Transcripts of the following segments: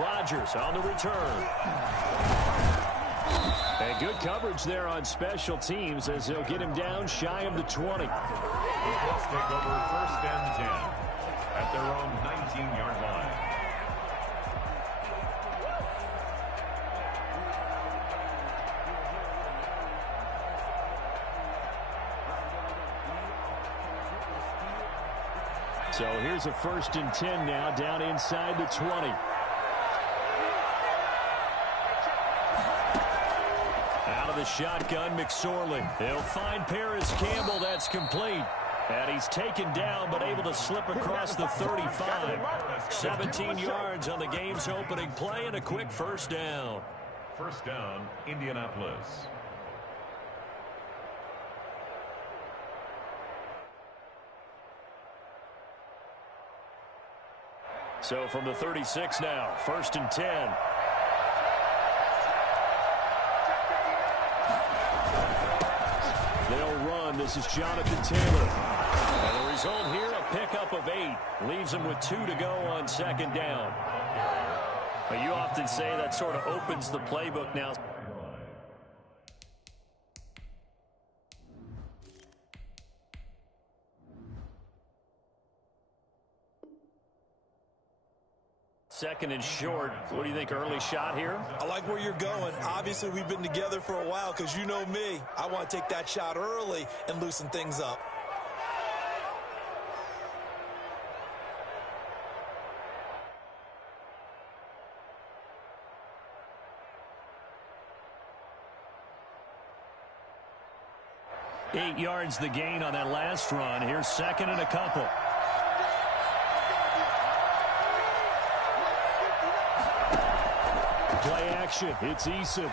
Rodgers on the return. And good coverage there on special teams as they'll get him down shy of the 20. Let's take over 1st and 10 at their own 19-yard line. So here's a 1st and 10 now down inside the 20. Out of the shotgun, McSorley. He'll find Paris Campbell. That's complete. And he's taken down but able to slip across the 35. 17 yards on the game's opening play and a quick 1st down. 1st down, Indianapolis. So from the 36 now, 1st and 10. They'll run. This is Jonathan Taylor. And the result here, a pickup of 8. Leaves him with 2 to go on 2nd down. But you often say that sort of opens the playbook now. Second and short. What do you think, early shot here? I like where you're going. Obviously, we've been together for a while because you know me. I want to take that shot early and loosen things up. Eight yards the gain on that last run. Here's 2nd and a couple. Play action. It's Eason.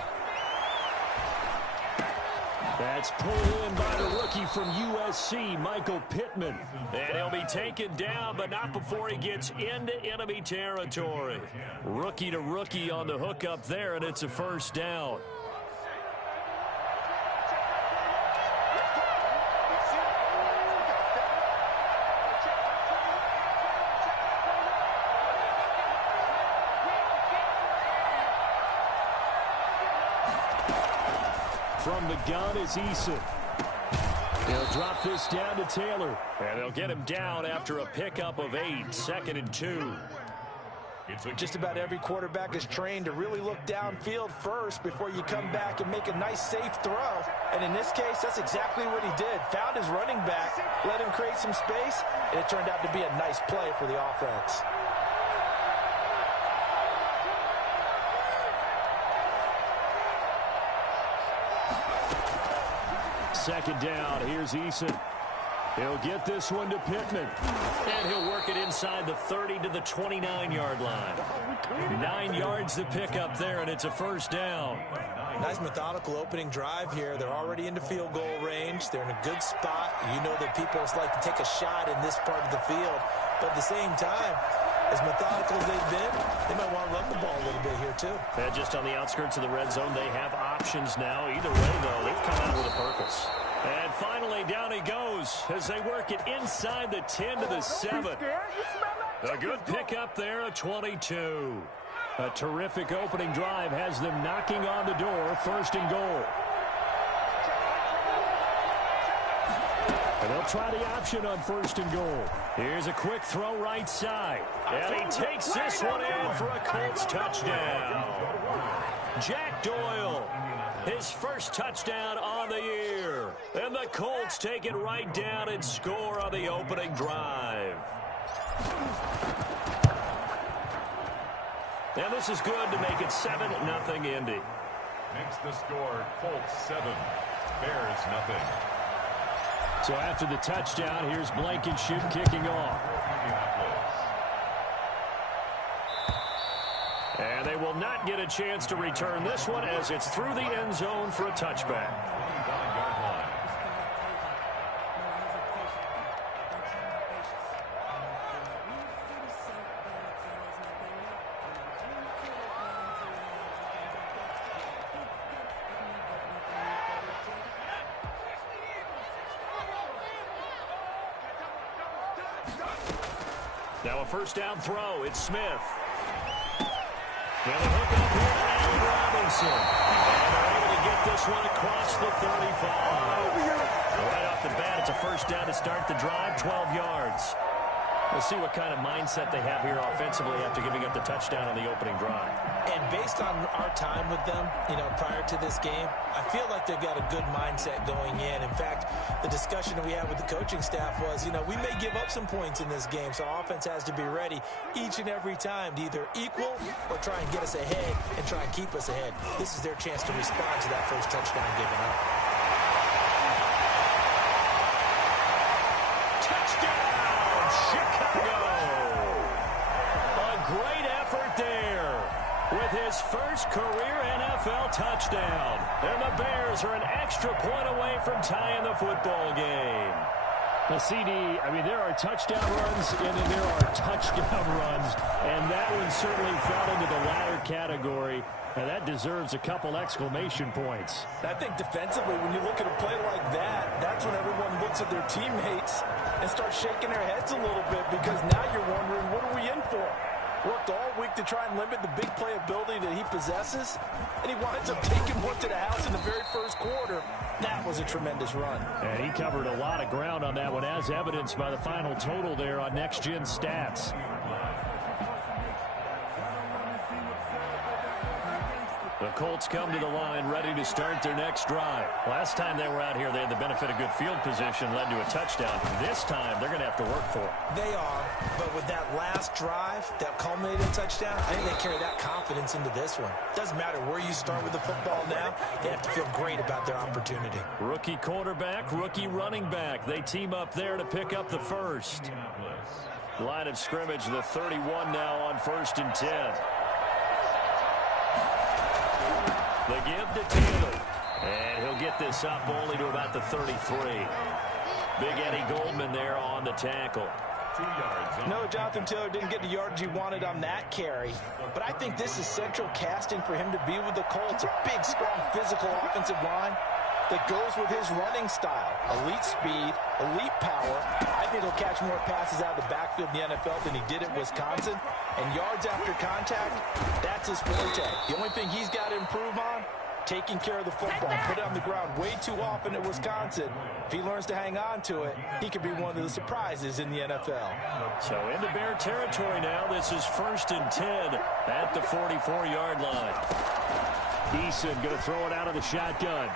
That's pulled in by the rookie from USC, Michael Pittman. And he'll be taken down, but not before he gets into enemy territory. Rookie to rookie on the hookup there, and it's a 1st down. From the gun is Eason. He'll drop this down to Taylor. And they'll get him down after a pickup of 8. 2nd and 2. Just about every quarterback is trained to really look downfield first before you come back and make a nice, safe throw. And in this case, that's exactly what he did. Found his running back, let him create some space, and it turned out to be a nice play for the offense. Second down. Here's Eason. He'll get this one to Pittman. And he'll work it inside the 30 to the 29-yard line. 9 yards to pick up there, and it's a 1st down. Nice methodical opening drive here. They're already into field goal range. They're in a good spot. You know that people like to take a shot in this part of the field. But at the same time, as methodical as they've been, they might want to run the ball a little bit here too. And just on the outskirts of the red zone, they have options now. Either way, though, they've come out with a purpose. And finally, down he goes as they work it inside the 10 to the 7. A good pickup there, a 22. A terrific opening drive has them knocking on the door, 1st and goal. And they'll try the option on 1st and goal. Here's a quick throw right side. And he takes this one in for a Colts touchdown. Jack Doyle, his 1st touchdown on the year. And the Colts take it right down and score on the opening drive. And this is good to make it 7-0 Indy. Makes the score Colts 7, Bears 0. So after the touchdown, here's Blankenship kicking off. And they will not get a chance to return this one as it's through the end zone for a touchback. Now a 1st down throw. It's Smith. And the hook up here to Allen Robinson. And they're able to get this one across the 35. Right off the bat, it's a first down to start the drive, 12 yards. We'll see what kind of mindset they have here offensively after giving up the touchdown on the opening drive. And based on our time with them, prior to this game, I feel like they've got a good mindset going in. In fact, the discussion that we had with the coaching staff was, we may give up some points in this game, so our offense has to be ready each and every time to either equal or try and get us ahead and try and keep us ahead. This is their chance to respond to that first touchdown given up. With his first career NFL touchdown. And the Bears are an extra point away from tying the football game. Well, CD, there are touchdown runs, and then there are touchdown runs, and that one certainly fell into the latter category, and that deserves a couple exclamation points. I think defensively, when you look at a play like that, that's when everyone looks at their teammates and starts shaking their heads a little bit, because now you're wondering, what are we in for? Worked all week to try and limit the big play ability that he possesses, and he winds up taking one to the house in the very first quarter. That was a tremendous run. And he covered a lot of ground on that one, as evidenced by the final total there on Next Gen Stats. The Colts come to the line ready to start their next drive. Last time they were out here, they had the benefit of good field position, led to a touchdown. This time, they're going to have to work for it. They are, but with that last drive, that culminated touchdown, I think they carry that confidence into this one. Doesn't matter where you start with the football now, they have to feel great about their opportunity. Rookie quarterback, rookie running back. They team up there to pick up the first. Line of scrimmage, the 31 now on 1st and 10. The give to Taylor. And he'll get this up only to about the 33. Big Eddie Goldman there on the tackle. 2 yards. No, Jonathan Taylor didn't get the yardage he wanted on that carry. But I think this is central casting for him to be with the Colts. A big, strong, physical offensive line that goes with his running style. Elite speed, elite power. I think he'll catch more passes out of the backfield in the NFL than he did at Wisconsin. And yards after contact, that's his forte. The only thing he's got to improve on, taking care of the football, put it on the ground way too often at Wisconsin. If he learns to hang on to it, he could be one of the surprises in the NFL. So into Bear territory now. This is 1st and 10 at the 44-yard line. Eason going to throw it out of the shotgun.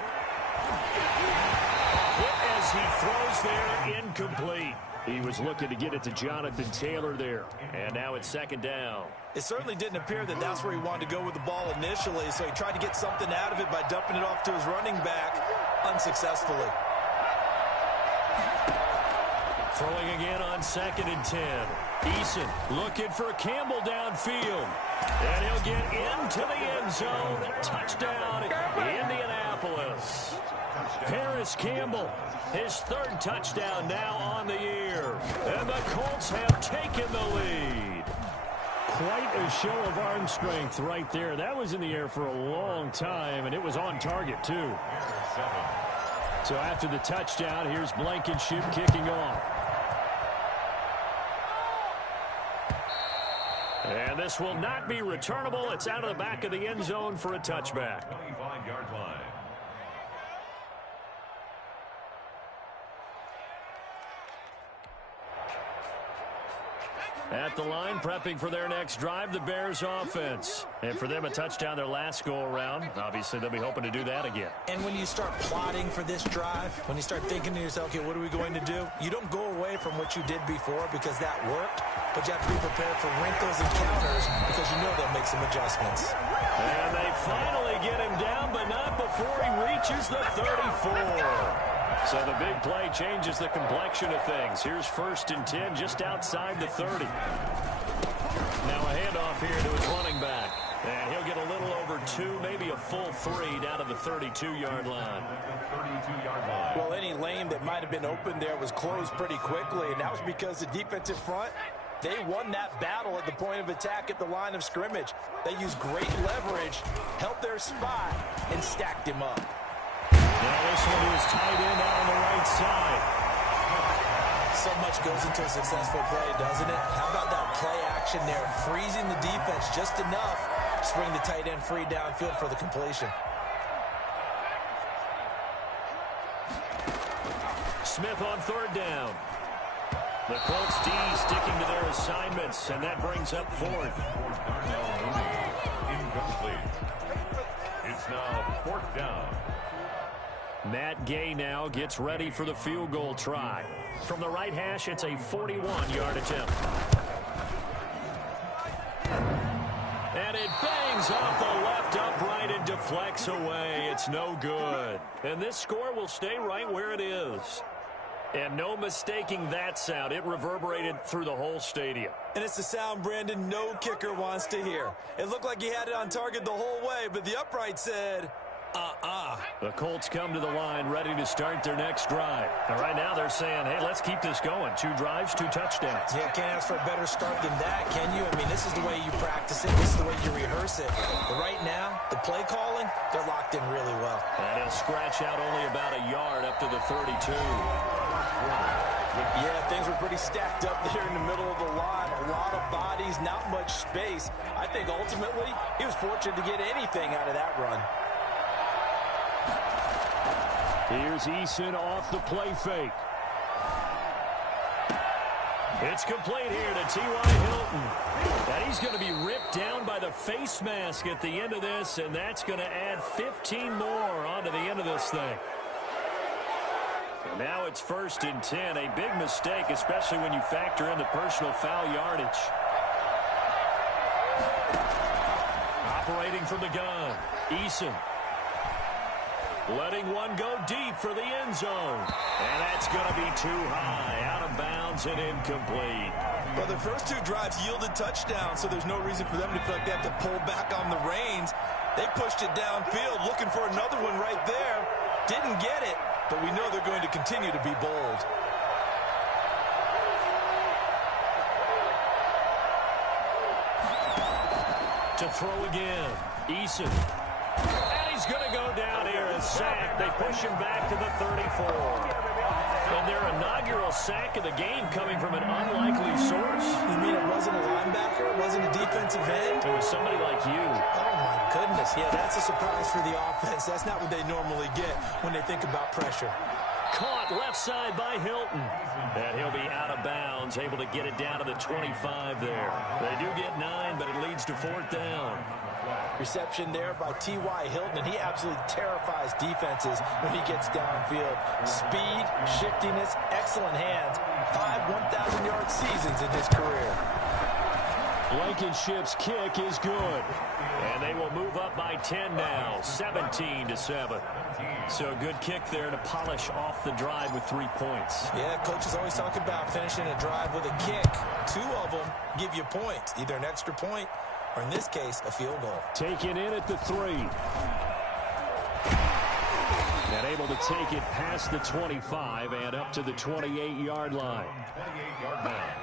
Hit as he throws there, incomplete. He was looking to get it to Jonathan Taylor there. And now it's 2nd down. It certainly didn't appear that that's where he wanted to go with the ball initially, so he tried to get something out of it by dumping it off to his running back unsuccessfully. Throwing again on 2nd and 10. Eason looking for Campbell downfield. And he'll get into the end zone. Touchdown, Indianapolis. Paris Campbell, his 3rd touchdown now on the year. And the Colts have taken the lead. Quite a show of arm strength right there. That was in the air for a long time, and it was on target, too. So after the touchdown, here's Blankenship kicking off. And this will not be returnable. It's out of the back of the end zone for a touchback. 25-yard line. At the line, prepping for their next drive, the Bears offense. And for them, a touchdown their last go-around. Obviously, they'll be hoping to do that again. And when you start plotting for this drive, when you start thinking to yourself, okay, what are we going to do? You don't go away from what you did before because that worked, but you have to be prepared for wrinkles and counters because you know they'll make some adjustments. And they finally get him down, but not before he reaches the 34. So the big play changes the complexion of things. Here's 1st and 10 just outside the 30. Now a handoff here to his running back. And he'll get a little over 2, maybe a full 3 down to the 32-yard line. 32-yard line. Well, any lane that might have been open there was closed pretty quickly, and that was because the defensive front, they won that battle at the point of attack at the line of scrimmage. They used great leverage, held their spot, and stacked him up. Now this one is tight end out on the right side. So much goes into a successful play, doesn't it? How about that play action there, freezing the defense just enough, just swing the tight end free downfield for the completion. Smith on third down. The Colts D sticking to their assignments, and that brings up fourth. Incomplete. It's now fourth down. Matt Gay now gets ready for the field goal try. From the right hash, it's a 41-yard attempt. And it bangs off the left upright and deflects away. It's no good. And this score will stay right where it is. And no mistaking that sound. It reverberated through the whole stadium. And it's the sound, Brandon, no kicker wants to hear. It looked like he had it on target the whole way, but the upright said, The Colts come to the line ready to start their next drive. And right now they're saying, hey, let's keep this going. 2 drives, 2 touchdowns. Yeah, can't ask for a better start than that, can you? I mean, this is the way you practice it. This is the way you rehearse it. But right now, the play calling, they're locked in really well. And he'll scratch out only about a yard up to the 32. Yeah, things were pretty stacked up there in the middle of the line. A lot of bodies, not much space. I think ultimately he was fortunate to get anything out of that run. Here's Eason off the play fake. It's complete here to T.Y. Hilton. And he's going to be ripped down by the face mask at the end of this, and that's going to add 15 more onto the end of this thing. Now it's 1st and 10. A big mistake, especially when you factor in the personal foul yardage. Operating from the gun, Eason. Letting one go deep for the end zone. And that's going to be too high. Out of bounds and incomplete. Well, the first 2 drives yielded touchdowns, so there's no reason for them to feel like they have to pull back on the reins. They pushed it downfield, looking for another one right there. Didn't get it, but we know they're going to continue to be bold. To throw again, Eason. And he's going to go down here and sack. They push him back to the 34. And their inaugural sack of the game coming from an unlikely source. You mean it wasn't a linebacker? It wasn't a defensive end? It was somebody like you. Oh, my goodness. Yeah, that's a surprise for the offense. That's not what they normally get when they think about pressure. Caught left side by Hilton. And he'll be out of bounds, able to get it down to the 25 there. They do get 9, but it leads to 4th down. Reception there by T.Y. Hilton, and he absolutely terrifies defenses when he gets downfield. Speed, shiftiness, excellent hands. 5 1,000-yard seasons in his career. Blankenship's kick is good. And they will move up by 10 now, 17-7. So a good kick there to polish off the drive with 3 points. Yeah, coaches always talk about finishing a drive with a kick. 2 of them give you points, either an extra point or, in this case, a field goal. Taken in at the 3. And able to take it past the 25 and up to the 28-yard line. 28-yard line.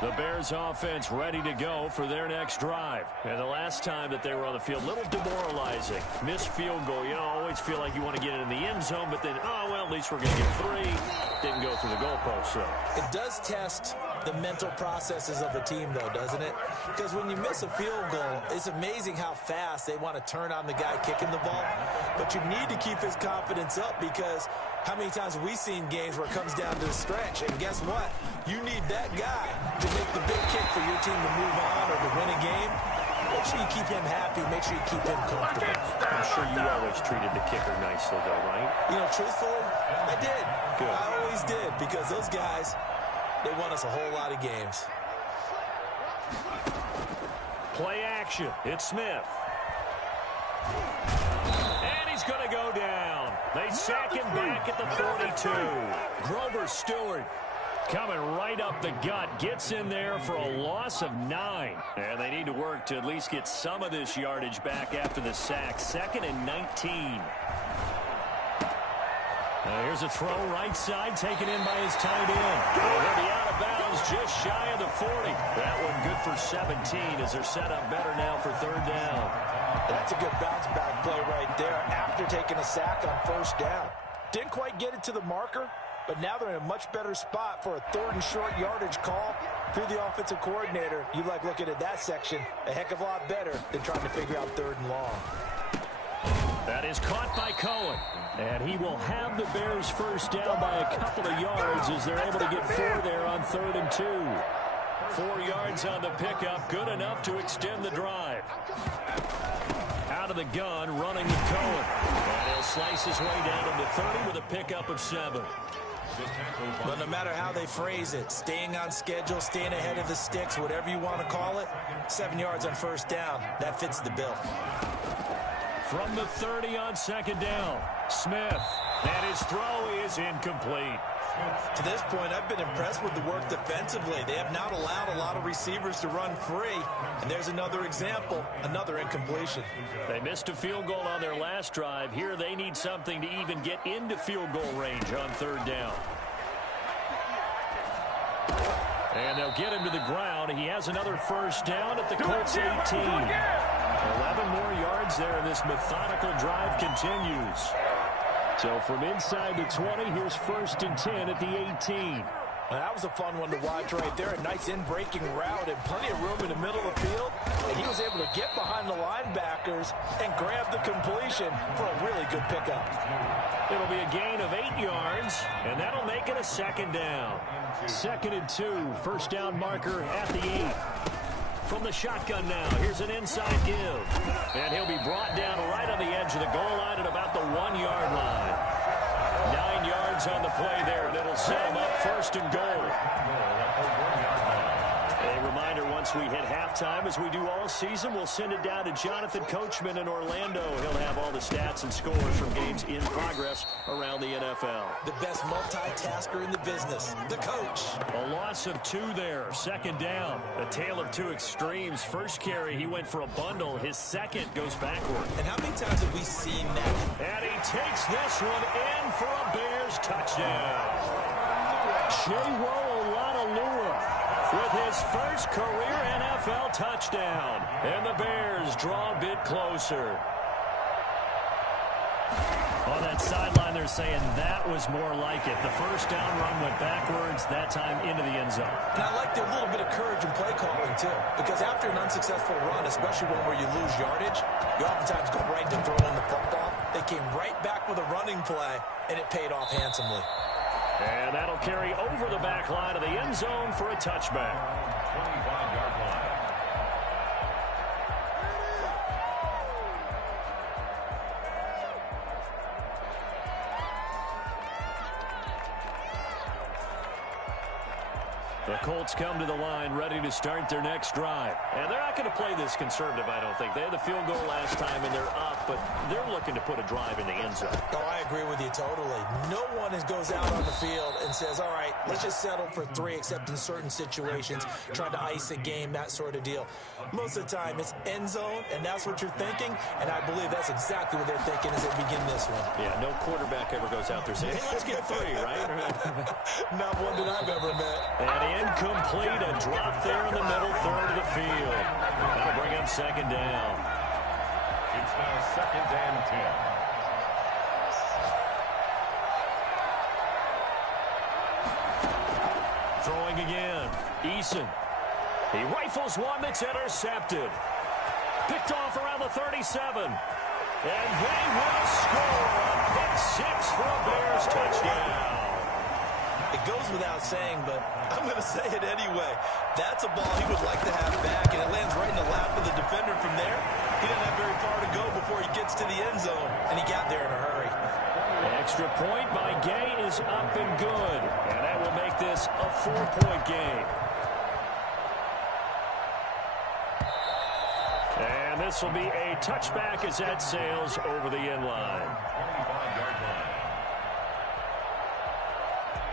The Bears offense ready to go for their next drive. And the last time that they were on the field, a little demoralizing. Missed field goal. You know, always feel like you want to get it in the end zone, but then, oh, well, at least we're going to get 3. Didn't go through the goalpost, so. It does test the mental processes of a team, though, doesn't it? Because when you miss a field goal, it's amazing how fast they want to turn on the guy kicking the ball. But you need to keep his confidence up, because how many times have we seen games where it comes down to the stretch? And guess what? You need that guy to make the big kick for your team to move on or to win a game. Make sure you keep him happy. Make sure you keep him comfortable. I'm sure you always treated the kicker nicely, though, right? You know, truthfully, I did. Good. I always did, because those guys, they won us a whole lot of games. Play action. It's Smith. And he's going to go down. They sack him back at the 42. Grover Stewart coming right up the gut. Gets in there for a loss of 9. And they need to work to at least get some of this yardage back after the sack. 2nd and 19. Here's a throw right side, taken in by his tight end. He'll be out of bounds just shy of the 40. That one good for 17 as they're set up better now for 3rd down. That's a good bounce back play right there after taking a sack on 1st down. Didn't quite get it to the marker, but now they're in a much better spot for a 3rd and short yardage call. If you're the offensive coordinator, you like looking at that section a heck of a lot better than trying to figure out 3rd and long. That is caught by Cohen. And he will have the Bears first down by a couple of yards as they're able to get 4 there on 3rd and 2. 4 yards on the pickup, good enough to extend the drive. Out of the gun, running with Cohen. And he'll slice his way down to the 30 with a pickup of 7. But no matter how they phrase it, staying on schedule, staying ahead of the sticks, whatever you want to call it, 7 yards on first down, that fits the bill. From the 30 on 2nd down, Smith. And his throw is incomplete. To this point, I've been impressed with the work defensively. They have not allowed a lot of receivers to run free. And there's another example, another incompletion. They missed a field goal on their last drive. Here they need something to even get into field goal range on 3rd down. And they'll get him to the ground. He has another first down at the Colts 18. 11 more yards there, and this methodical drive continues. So from inside the 20, here's 1st and 10 at the 18. Well, that was a fun one to watch right there. A nice in-breaking route and plenty of room in the middle of the field. And he was able to get behind the linebackers and grab the completion for a really good pickup. It'll be a gain of 8 yards, and that'll make it a 2nd down. 2nd and 2, first down marker at the 8. From the shotgun now, here's an inside give. And he'll be brought down right on the edge of the goal line at about the 1-yard line. 9 yards on the play there, and it'll set him up 1st and goal. A reminder, once we hit halftime, as we do all season, we'll send it down to Jonathan Coachman in Orlando. He'll have all the stats and scores from games in progress around the NFL. The best multitasker in the business, the coach. A loss of 2 there, 2nd down. A tale of 2 extremes. First carry, he went for a bundle. His second goes backward. And how many times have we seen that? And he takes this one in for a Bears touchdown. Chewo Oladolua with his first career NFL touchdown. And the Bears draw a bit closer. On that sideline, they're saying that was more like it. The first down run went backwards, that time into the end zone. And I liked a little bit of courage in play calling, too. Because after an unsuccessful run, especially one where you lose yardage, you oftentimes go right to throwing the football. They came right back with a running play, and it paid off handsomely. And that'll carry over the back line of the end zone for a touchback. 25-yard line. The Colts come to the line ready to start their next drive. And they're not going to play this conservative, I don't think. They had the field goal last time, and they're up, but they're looking to put a drive in the end zone. Oh, I agree with you totally. No one goes out on the field and says, all right, let's just settle for 3, except in certain situations, trying to ice a game, that sort of deal. Most of the time, it's end zone, and that's what you're thinking, and I believe that's exactly what they're thinking as they begin this one. Yeah, no quarterback ever goes out there saying, hey, let's get 3, right? Not one that I've ever met. And incomplete, a drop there in the middle third of the field. That'll bring up 2nd down. It's now 2nd and 10. Throwing again. Eason. He rifles one that's intercepted. Picked off around the 37. And they will score. A pick 6 for a Bears touchdown. It goes without saying, but I'm going to say it anyway. That's a ball he would like to have back, and it lands right in the lap of the defender from there. He doesn't have very far to go before he gets to the end zone, and he got there in a hurry. An extra point by Gay is up and good, and that will make this a 4-point game. And this will be a touchback as that sails over the end line. 25-yard line.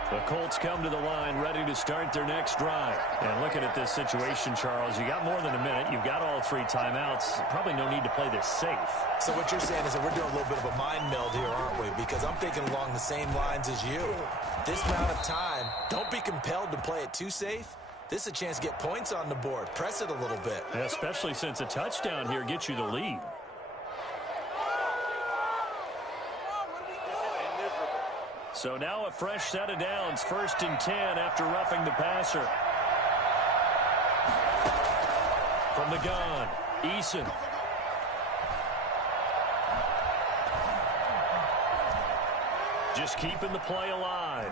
The Colts come to the line ready to start their next drive. And looking at this situation, Charles, you got more than a minute. You've got all 3 timeouts. Probably no need to play this safe. So what you're saying is that we're doing a little bit of a mind meld here, aren't we? Because I'm thinking along the same lines as you. This amount of time, don't be compelled to play it too safe. This is a chance to get points on the board. Press it a little bit. Especially since a touchdown here gets you the lead. So now a fresh set of downs, 1st and 10 after roughing the passer. From the gun, Eason. Just keeping the play alive.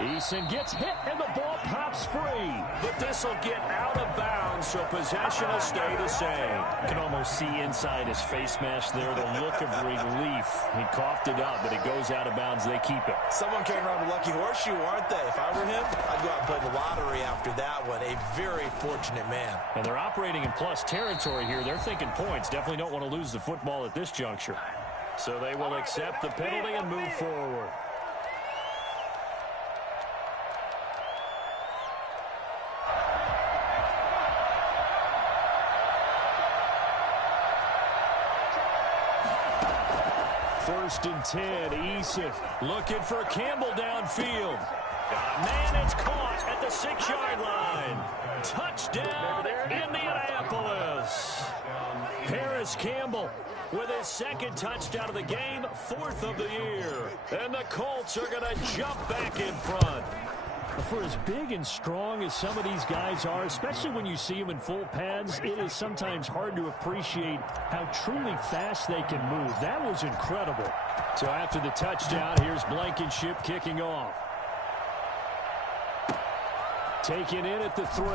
Eason gets hit and the ball pops free. But this will get out of bounds, so possession will stay the same. You can almost see inside his face mask there the look of relief. He coughed it up, but it goes out of bounds. They keep it. Someone came around a lucky horseshoe, aren't they? If I were him, I'd go out and play the lottery after that one. A very fortunate man. And they're operating in plus territory here. They're thinking points. Definitely don't want to lose the football at this juncture. So they will accept the penalty and move forward. First and 10, Eason Looking for Campbell downfield. Man, it's caught at the 6-yard line. Touchdown, Indianapolis. Paris Campbell with his 2nd touchdown of the game, 4th of the year. And the Colts are going to jump back in front. For as big and strong as some of these guys are, especially when you see them in full pads, it is sometimes hard to appreciate how truly fast they can move. That was incredible. So after the touchdown, here's Blankenship kicking off. Taken in at the 3.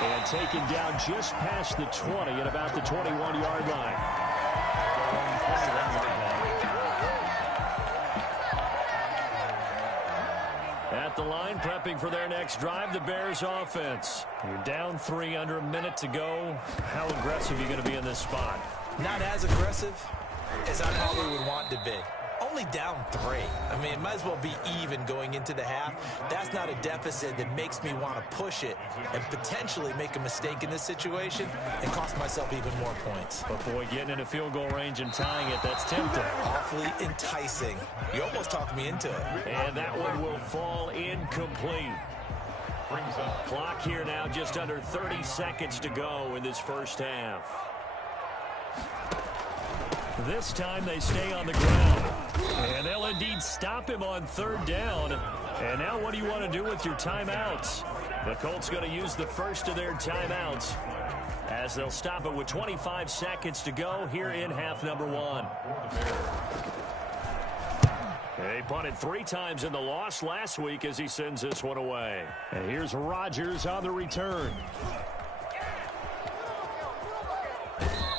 And taken down just past the 20 at about the 21-yard line. At the line, prepping for their next drive, the Bears offense. You're down 3, under a minute to go. How aggressive are you going to be in this spot? Not as aggressive as I probably would want to be. Only down 3. I mean, it might as well be even going into the half. That's not a deficit that makes me want to push it and potentially make a mistake in this situation and cost myself even more points. But, boy, getting into field goal range and tying it, that's tempting. Awfully enticing. You almost talked me into it. And that one will fall incomplete. Clock here now, just under 30 seconds to go in this first half. This time they stay on the ground. And they'll indeed stop him on 3rd down. And now what do you want to do with your timeouts? The Colts going to use the first of their timeouts as they'll stop it with 25 seconds to go here in half number 1. They punted 3 times in the loss last week as he sends this one away. And here's Rodgers on the return.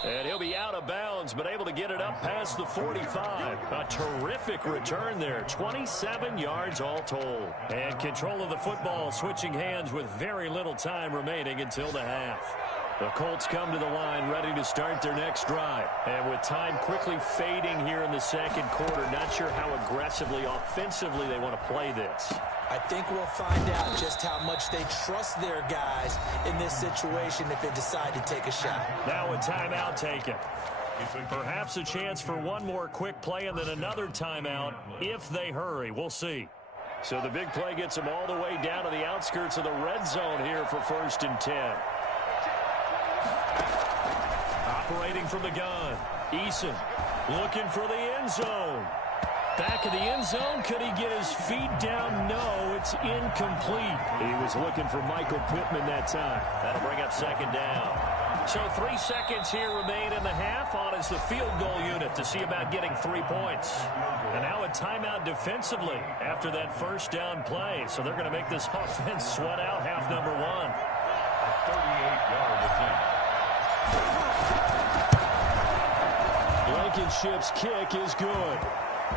And he'll be out of bounds, but able to get it up past the 45. A terrific return there, 27 yards all told. And control of the football switching hands with very little time remaining until the half. The Colts come to the line ready to start their next drive. And with time quickly fading here in the 2nd quarter, not sure how aggressively, offensively they want to play this. I think we'll find out just how much they trust their guys in this situation if they decide to take a shot. Now a timeout taken. Perhaps a chance for one more quick play and then another timeout if they hurry. We'll see. So the big play gets them all the way down to the outskirts of the red zone here for 1st and 10. Operating from the gun, Eason looking for the end zone. Back of the end zone, could he get his feet down? No, it's incomplete. He was looking for Michael Pittman that time. That'll bring up 2nd down. So 3 seconds here remain in the half. On is the field goal unit to see about getting 3 points. And now a timeout defensively after that 1st down play. So they're going to make this offense sweat out half number 1. 38-yard attempt. Blankenship's kick is good.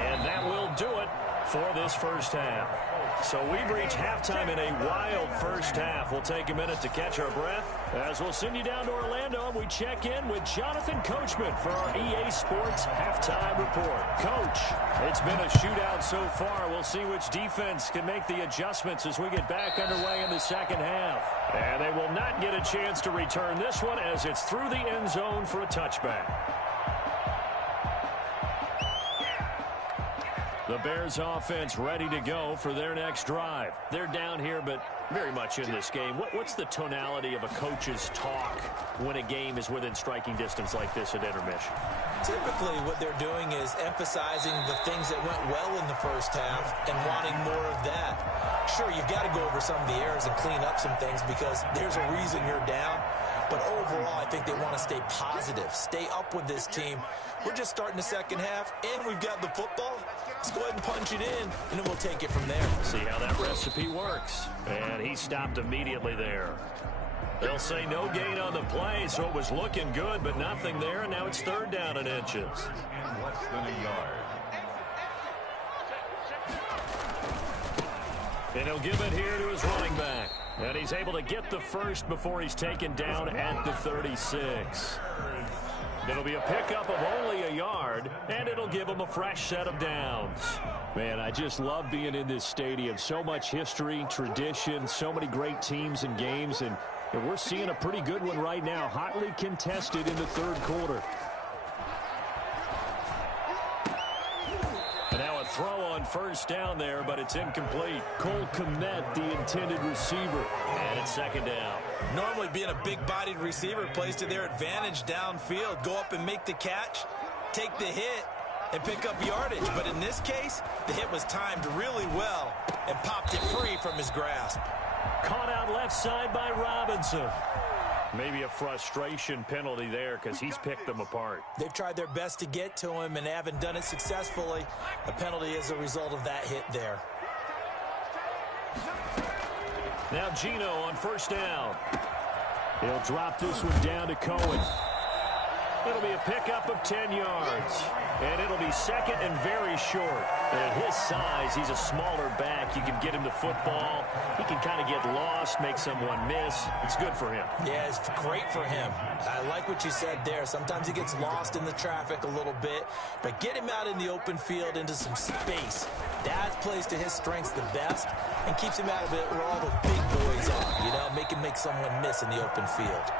And that will do it for this first half. So we've reached halftime in a wild first half. We'll take a minute to catch our breath as we'll send you down to Orlando and we check in with Jonathan Coachman for our EA Sports Halftime Report. Coach, it's been a shootout so far. We'll see which defense can make the adjustments as we get back underway in the 2nd half. And they will not get a chance to return this one as it's through the end zone for a touchback. The Bears offense ready to go for their next drive. They're down here, but very much in this game. What's the tonality of a coach's talk when a game is within striking distance like this at intermission? Typically, what they're doing is emphasizing the things that went well in the first half and wanting more of that. Sure, you've got to go over some of the errors and clean up some things because there's a reason you're down. But overall, I think they want to stay positive, stay up with this team. We're just starting the second half, and we've got the football. Let's go ahead and punch it in, and then we'll take it from there. See how that recipe works. And he stopped immediately there. They'll say no gain on the play, so it was looking good, but nothing there, and now it's third down and inches. And less than a yard. And he'll give it here to his running back. And he's able to get the first before he's taken down at the 36. It'll be a pickup of only a yard, and it'll give him a fresh set of downs. Man, I just love being in this stadium. So much history, tradition, so many great teams and games, and we're seeing a pretty good one right now, hotly contested in the third quarter. And now a throw on first down there, but it's incomplete. Cole Kmet, the intended receiver. And it's second down. Normally being a big-bodied receiver plays to their advantage downfield. Go up and make the catch, take the hit, and pick up yardage. But in this case, the hit was timed really well and popped it free from his grasp. Caught out left side by Robinson. Maybe a frustration penalty there because he's picked them apart. They've tried their best to get to him and haven't done it successfully. A penalty is a result of that hit there. Now Gino on first down. He'll drop this one down to Cohen. It'll be a pickup of 10 yards. And it'll be second and very short. And at his size, he's a smaller back. You can get him the football. He can kind of get lost, make someone miss. It's good for him. Yeah, it's great for him. I like what you said there. Sometimes he gets lost in the traffic a little bit. But get him out in the open field into some space. That plays to his strengths the best and keeps him out of it where all the big boys are. You know, make someone miss in the open field.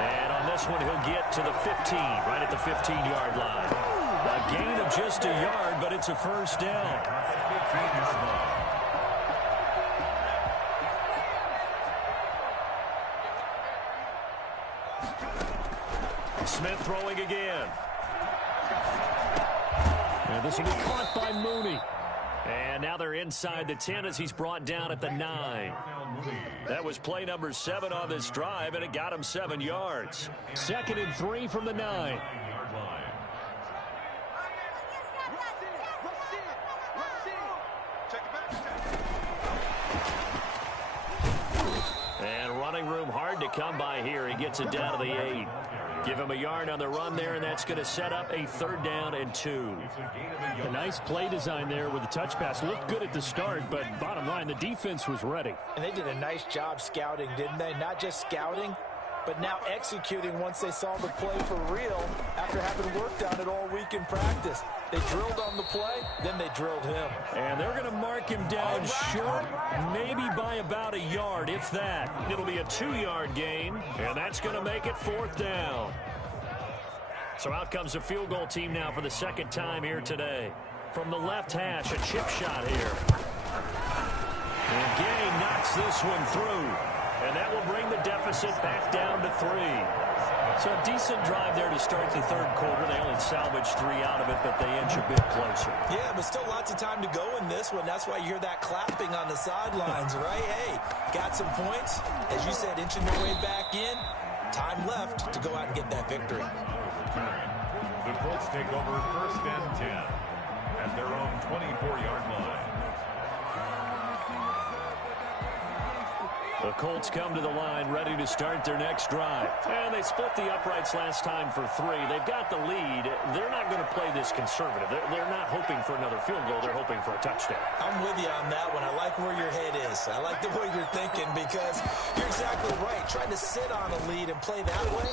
And on this one, he'll get to the 15, right at the 15-yard line. A gain of just a yard, but it's a first down. Smith throwing again. And this will be caught by Mooney. And now they're inside the 10 as he's brought down at the 9. That was play number 7 on this drive, and it got him 7 yards. 2nd and 3 from the 9. And running room hard to come by here. He gets it down to the 8. Give him a yard on the run there, and that's going to set up a 3rd down and 2. A nice play design there with the touch pass. Looked good at the start, but bottom line, the defense was ready. And they did a nice job scouting, didn't they? Not just scouting, but now executing once they saw the play for real after having worked on it all week in practice. They drilled on the play, then they drilled him. And they're going to mark him down short, maybe by about a yard, if that. It'll be a 2-yard gain, and that's going to make it 4th down. So out comes the field goal team now for the 2nd time here today. From the left hash, a chip shot here. And Gay knocks this one through. And that will bring the deficit back down to 3. So a decent drive there to start the 3rd quarter. They only salvaged 3 out of it, but they inch a bit closer. Yeah, but still lots of time to go in this one. That's why you hear that clapping on the sidelines, right? Hey, got some points. As you said, inching their way back in. Time left to go out and get that victory. The Colts take over 1st and 10 at their own 24-yard line. The Colts come to the line ready to start their next drive. And they split the uprights last time for 3. They've got the lead. They're not going to play this conservative. They're not hoping for another field goal. They're hoping for a touchdown. I'm with you on that one. I like where your head is. I like the way you're thinking because you're exactly right. Trying to sit on a lead and play that way,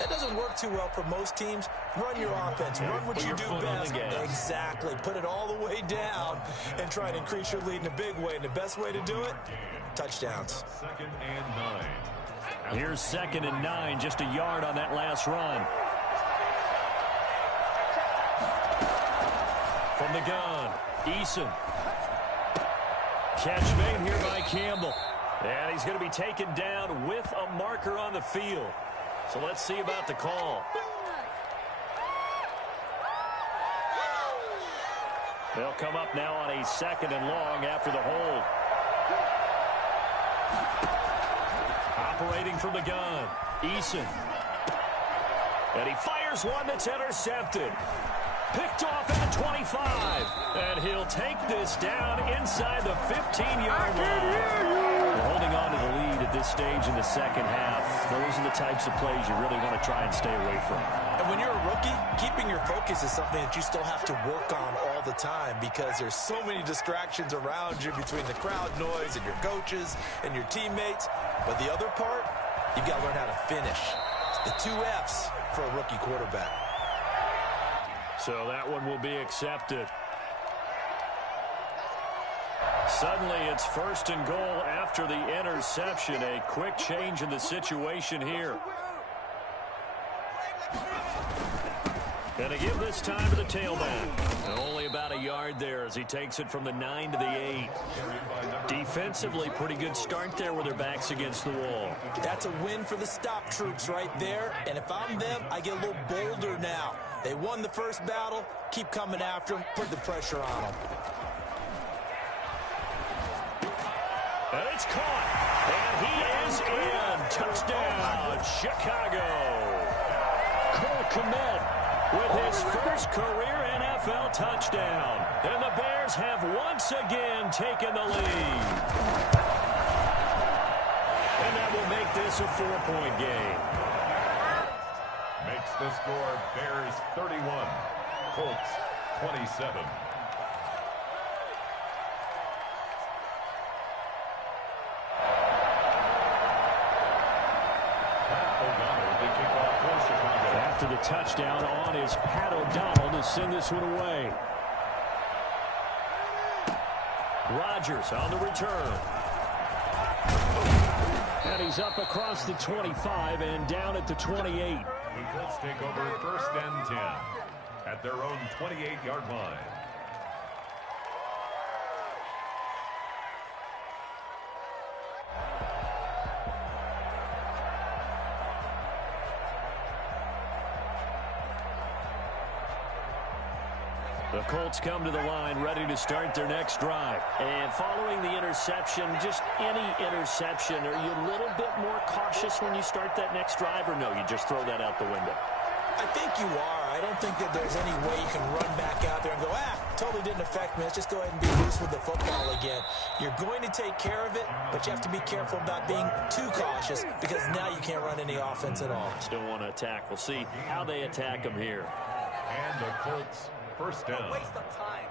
that doesn't work too well for most teams. Run your offense. Run what you do best. Exactly. Put it all the way down and try and increase your lead in a big way. And the best way to do it, touchdowns. 2nd and 9. Here's 2nd and 9, just a yard on that last run. From the gun, Eason. Catch made here by Campbell. And he's going to be taken down with a marker on the field. So let's see about the call. They'll come up now on a 2nd and long after the hold. Operating from the gun, Eason. And he fires one that's intercepted. Picked off at the 25. And he'll take this down inside the 15-yard line. We're holding on to the lead at this stage in the second half. Those are the types of plays you really want to try and stay away from. And when you're a rookie, keeping your focus is something that you still have to work on all the time because there's so many distractions around you between the crowd noise and your coaches and your teammates. But the other part, you've got to learn how to finish. It's the 2 F's for a rookie quarterback. So that one will be accepted. Suddenly it's 1st and goal after the interception. A quick change in the situation here. And to give this time to the tailback. Only about a yard there as he takes it from the 9 to the 8. Defensively, pretty good start there with their backs against the wall. That's a win for the stop troops right there. And if I'm them, I get a little bolder now. They won the first battle. Keep coming after them. Put the pressure on them. And it's caught. And he is in. Touchdown, Chicago. Cole Kmet with his first career NFL touchdown. And the Bears have once again taken the lead. And that will make this a 4-point game. Makes the score Bears 31, Colts 27. After the touchdown on is Pat O'Donnell to send this one away. Rodgers on the return. And he's up across the 25 and down at the 28. The Colts take over 1st and 10 at their own 28-yard line. The Colts come to the line ready to start their next drive. And following the interception, just any interception, are you a little bit more cautious when you start that next drive, or no, you just throw that out the window? I think you are. I don't think that there's any way you can run back out there and go, totally didn't affect me. Let's just go ahead and be loose with the football again. You're going to take care of it, but you have to be careful about being too cautious because now you can't run any offense at all. Still want to attack. We'll see how they attack them here. And the Colts 1st down. A waste of time.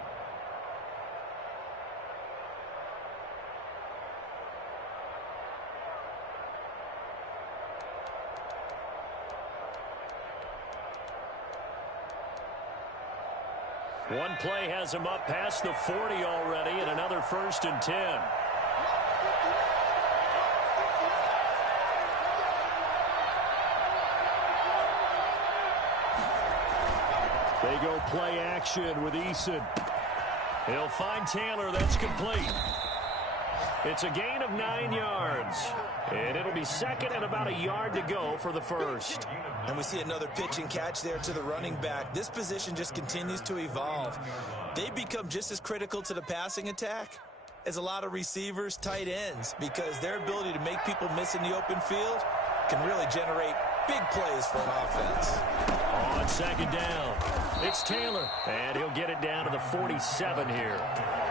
One play has him up past the 40 already, and another 1st and 10. They go play action with Eason. He'll find Taylor. That's complete. It's a gain of 9 yards. And it'll be 2nd and about a yard to go for the 1st. And we see another pitch and catch there to the running back. This position just continues to evolve. They become just as critical to the passing attack as a lot of receivers, tight ends, because their ability to make people miss in the open field can really generate big plays for an offense. On 2nd down, it's Taylor, and he'll get it down to the 47 here.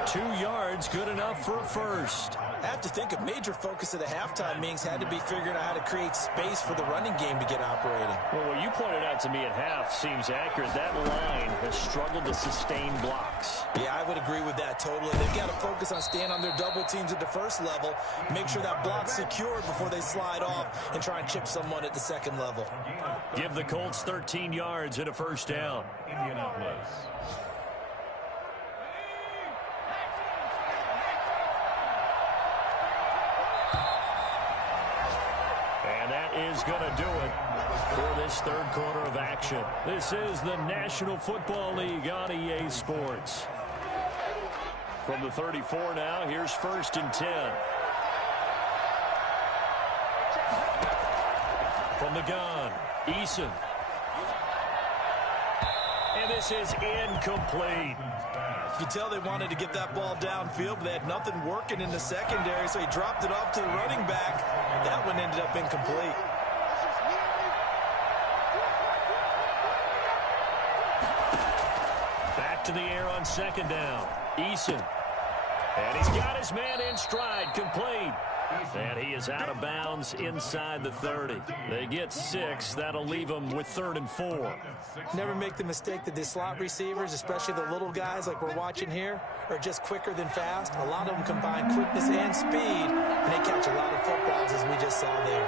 2 yards, good enough for a 1st. I have to think a major focus of the halftime meetings had to be figuring out how to create space for the running game to get operating. Well, what you pointed out to me at half seems accurate. That line has struggled to sustain blocks. Yeah, I would agree with that totally. They've got to focus on staying on their double teams at the 1st level, make sure that block's secured before they slide off and try and chip someone at the 2nd level. Give the Colts 13 yards and a 1st down. Indianapolis. And that is going to do it for this 3rd quarter of action. This is the National Football League on EA Sports. From the 34 now, here's 1st and 10. From the gun, Eason. And this is incomplete. You can tell they wanted to get that ball downfield, but they had nothing working in the secondary, so he dropped it off to the running back. That one ended up incomplete. Back to the air on 2nd down. Eason. And he's got his man in stride, complete. And he is out of bounds inside the 30. They get 6. That'll leave them with 3rd and 4. Never make the mistake that the slot receivers, especially the little guys like we're watching here, are just quicker than fast. A lot of them combine quickness and speed, and they catch a lot of footballs, as we just saw there.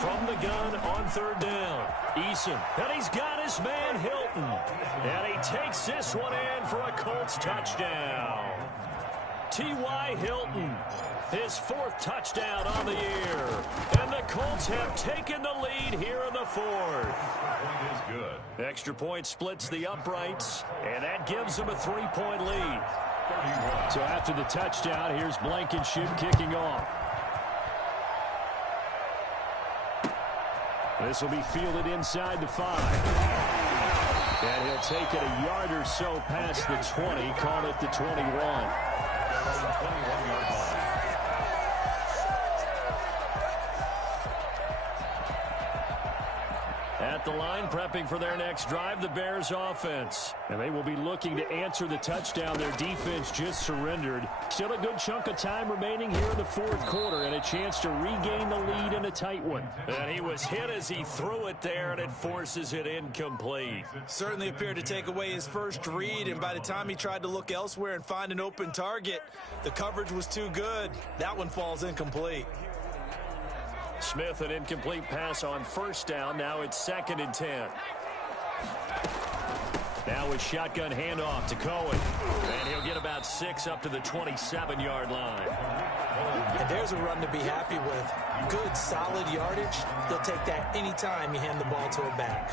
From the gun on 3rd down, Eason. And he's got his man Hilton. And he takes this one in for a Colts touchdown. T.Y. Hilton, his 4th touchdown on the year. And the Colts have taken the lead here in the 4th. Extra point splits the uprights, and that gives them a 3-point lead. So after the touchdown, here's Blankenship kicking off. This will be fielded inside the 5. And he'll take it a yard or so past the 20, call it the 21. 21-yard line. At the line, prepping for their next drive, the Bears offense. And they will be looking to answer the touchdown their defense just surrendered. Still a good chunk of time remaining here in the 4th quarter and a chance to regain the lead in a tight one. And he was hit as he threw it there, and it forces it incomplete. Certainly appeared to take away his first read, and by the time he tried to look elsewhere and find an open target, the coverage was too good. That one falls incomplete. Smith, an incomplete pass on 1st down. Now it's 2nd and 10. Now a shotgun handoff to Cohen. And he'll get about 6 up to the 27-yard line. And there's a run to be happy with. Good, solid yardage. He'll take that anytime you hand the ball to a back.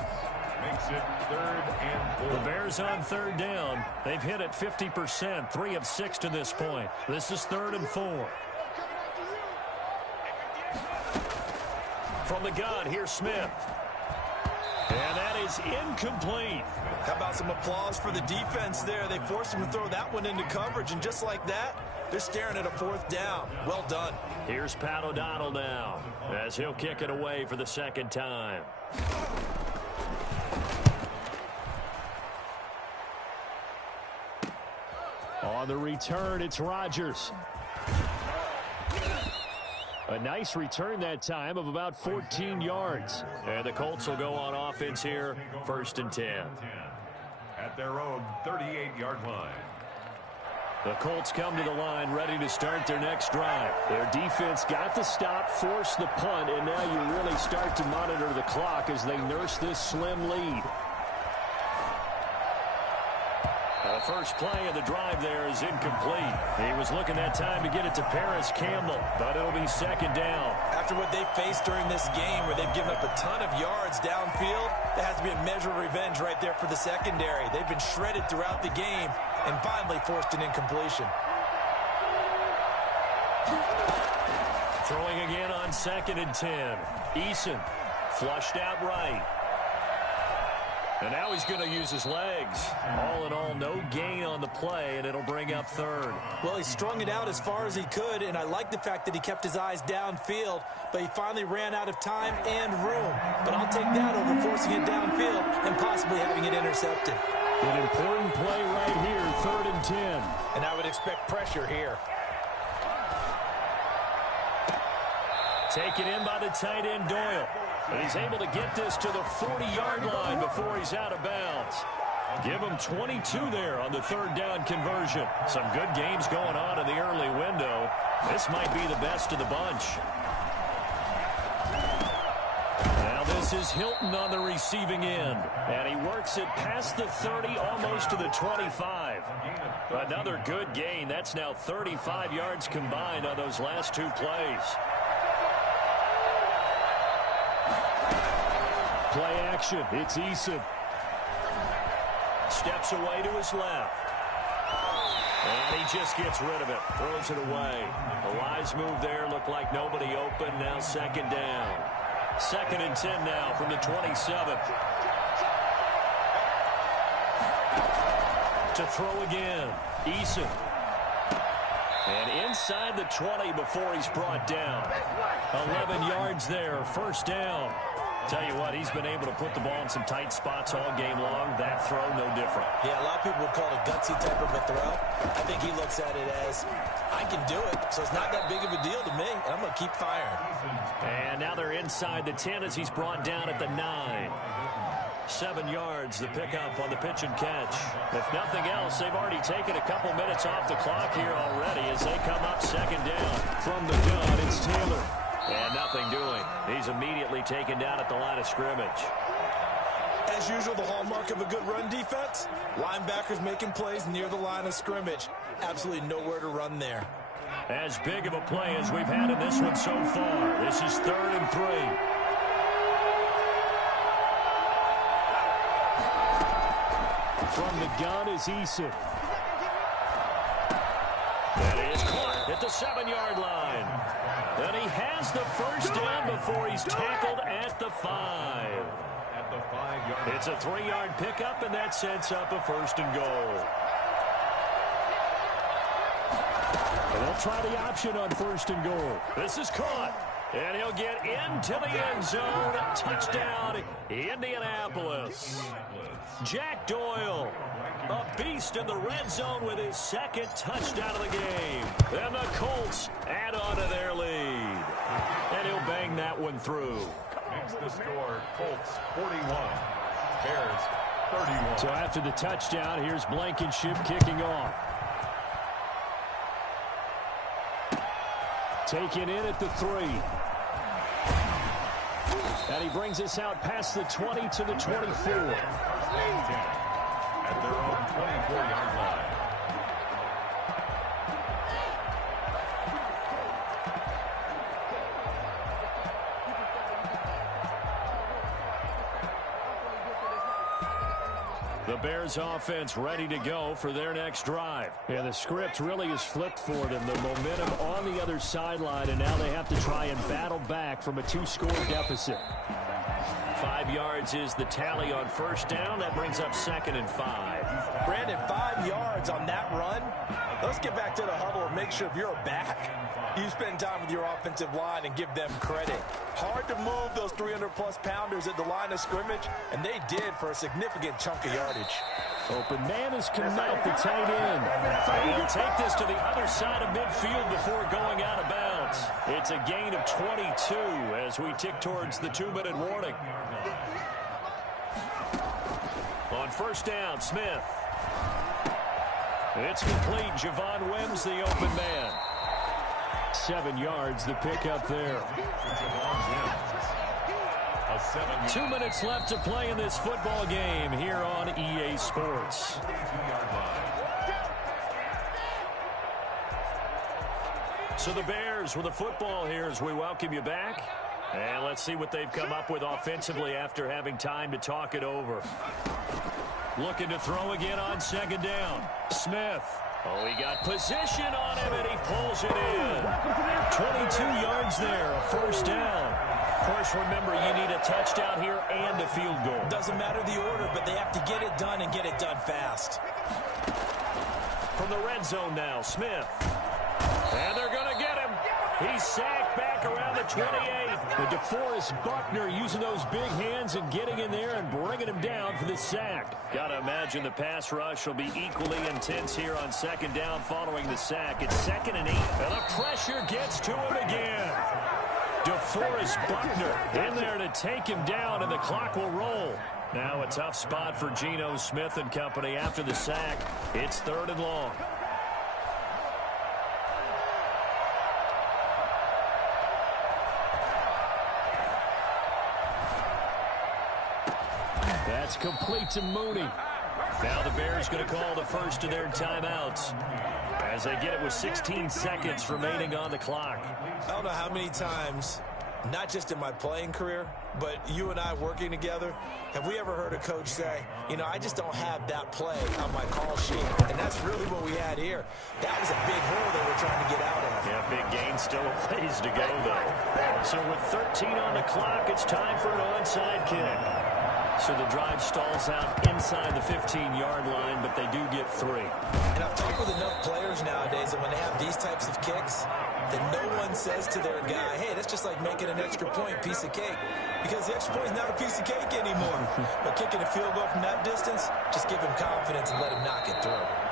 Makes it 3rd and 4. The Bears on 3rd down. They've hit it 50%, 3 of 6 to this point. This is 3rd and 4. From the gun, here's Smith. And that is incomplete. How about some applause for the defense there? They forced him to throw that one into coverage, and just like that, they're staring at a 4th down. Well done. Here's Pat O'Donnell now, as he'll kick it away for the 2nd time. On the return, it's Rodgers. A nice return that time of about 14 yards. And the Colts will go on offense here, 1st and 10. At their own 38-yard line. The Colts come to the line ready to start their next drive. Their defense got the stop, forced the punt, and now you really start to monitor the clock as they nurse this slim lead. The first play of the drive there is incomplete. He was looking that time to get it to Paris Campbell, but it'll be 2nd down. After what they've faced during this game where they've given up a ton of yards downfield, there has to be a measure of revenge right there for the secondary. They've been shredded throughout the game and finally forced an incompletion. Throwing again on 2nd and 10. Eason flushed out right. And now he's going to use his legs. All in all, no gain on the play, and it'll bring up 3rd. Well, he strung it out as far as he could, and I like the fact that he kept his eyes downfield, but he finally ran out of time and room. But I'll take that over forcing it downfield and possibly having it intercepted. An important play right here, 3rd and 10. And I would expect pressure here. Taken in by the tight end, Doyle. But he's able to get this to the 40-yard line before he's out of bounds. Give him 22 there on the 3rd down conversion. Some good games going on in the early window. This might be the best of the bunch. Now this is Hilton on the receiving end. And he works it past the 30, almost to the 25. Another good gain. That's now 35 yards combined on those last 2 plays. Play action. It's Eason. Steps away to his left. And he just gets rid of it. Throws it away. A wise move there. Looked like nobody open. Now second down. 2nd and 10 now from the 27. To throw again. Eason. And inside the 20 before he's brought down. 11 yards there. First down. Tell you what, he's been able to put the ball in some tight spots all game long. That throw, no different. Yeah, a lot of people would call it a gutsy type of a throw. I think he looks at it as, I can do it, so it's not that big of a deal to me, and I'm going to keep firing. And now they're inside the 10 as he's brought down at the 9. 7 yards, the pickup on the pitch and catch. If nothing else, they've already taken a couple minutes off the clock here already as they come up second down. From the gun, it's Taylor. And nothing doing. He's immediately taken down at the line of scrimmage. As usual, the hallmark of a good run defense, linebackers making plays near the line of scrimmage. Absolutely nowhere to run there. As big of a play as we've had in this one so far. This is 3rd and 3. From the gun is Eason. That is caught at the 7-yard line. And he has the first down before he's tackled at the 5. At the 5-yard. It's a 3-yard pickup, and that sets up a 1st and goal. And they'll try the option on 1st and goal. This is caught. And he'll get into the end zone. Touchdown, Indianapolis. Jack Doyle, a beast in the red zone with his 2nd touchdown of the game. And the Colts add on to their lead. And he'll bang that one through. Makes the score Colts 41, Bears 31. So after the touchdown, here's Blankenship kicking off. Taken in at the 3. And he brings us out past the 20 to the 24. At their own 24-yard line. The Bears offense ready to go for their next drive. Yeah, the script really is flipped for them. The momentum on the other sideline, and now they have to try and battle back from a 2-score deficit. 5 yards is the tally on first down. That brings up 2nd and 5. Brandon, 5 yards on that run. Let's get back to the huddle and make sure if you're back, you spend time with your offensive line and give them credit. Hard to move those 300-plus pounders at the line of scrimmage, and they did for a significant chunk of yardage. Open man is coming out the tight end. And he'll take this to the other side of midfield before going out of bounds. It's a gain of 22 as we tick towards the 2-minute warning. On first down, Smith. It's complete. Javon Wims, the open man. 7 yards, the pickup there. 2 minutes left to play in this football game here on EA Sports. So the Bears with the football here as we welcome you back. And let's see what they've come up with offensively after having time to talk it over. Looking to throw again on second down. Smith. Oh, he got position on him, and he pulls it in. 22 yards there, a first down. Of course, remember, you need a touchdown here and a field goal. Doesn't matter the order, but they have to get it done and get it done fast. From the red zone now, Smith. And they're going to get him. He's sacked back around the 28. The DeForest Buckner using those big hands and getting in there and bringing him down for the sack. Got to imagine the pass rush will be equally intense here on second down following the sack. It's 2nd and 8. And the pressure gets to him again. DeForest Buckner in there to take him down, and the clock will roll. Now a tough spot for Geno Smith and company after the sack. It's 3rd and long. That's complete to Mooney. Now the Bears going to call the first of their timeouts as they get it with 16 seconds remaining on the clock. I don't know how many times not just in my playing career, but you and I working together. Have we ever heard a coach say, you know, I just don't have that play on my call sheet? And that's really what we had here. That was a big hole they were trying to get out of. Yeah, big gain, still a ways to go, though. So with 13 on the clock, it's time for an onside kick. So the drive stalls out inside the 15-yard line, but they do get 3. And I've talked with enough players nowadays that when they have these types of kicks, that no one says to their guy, hey, that's just like making an extra point, piece of cake. Because the extra point is not a piece of cake anymore. But kicking a field goal from that distance, just give him confidence and let him knock it through.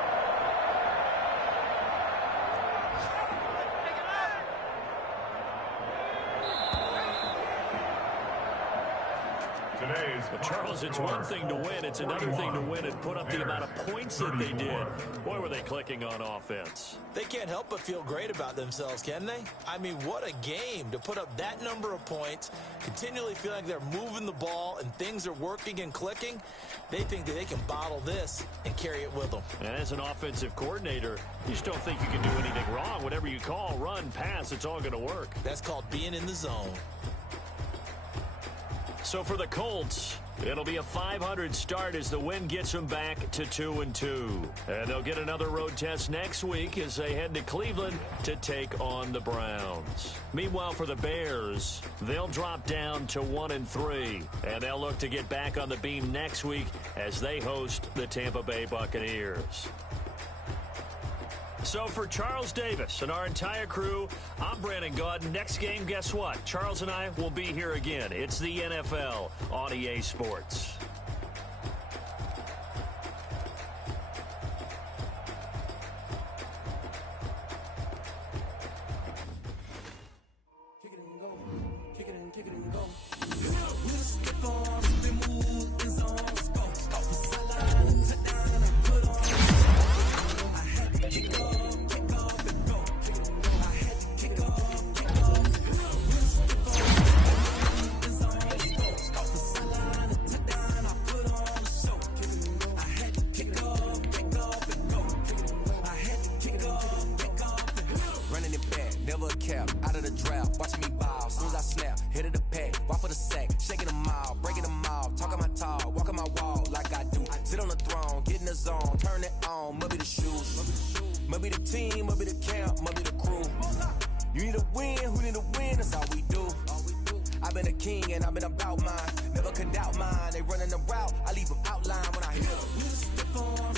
But Charles, it's one thing to win. It's another thing to win and put up the amount of points that they did. Boy, were they clicking on offense. They can't help but feel great about themselves, can they? I mean, what a game to put up that number of points, continually feeling like they're moving the ball and things are working and clicking. They think that they can bottle this and carry it with them. And as an offensive coordinator, you just don't think you can do anything wrong. Whatever you call, run, pass, it's all going to work. That's called being in the zone. So for the Colts, it'll be a 500 start as the win gets them back to 2-2. And they'll get another road test next week as they head to Cleveland to take on the Browns. Meanwhile, for the Bears, they'll drop down to 1-3. And they'll look to get back on the beam next week as they host the Tampa Bay Buccaneers. So for Charles Davis and our entire crew, I'm Brandon Gaudin. Next game, guess what? Charles and I will be here again. It's the NFL on EA Sports. I've been a king and I've been about mine. Never could doubt mine. They running the route. I leave them outline when I hit them.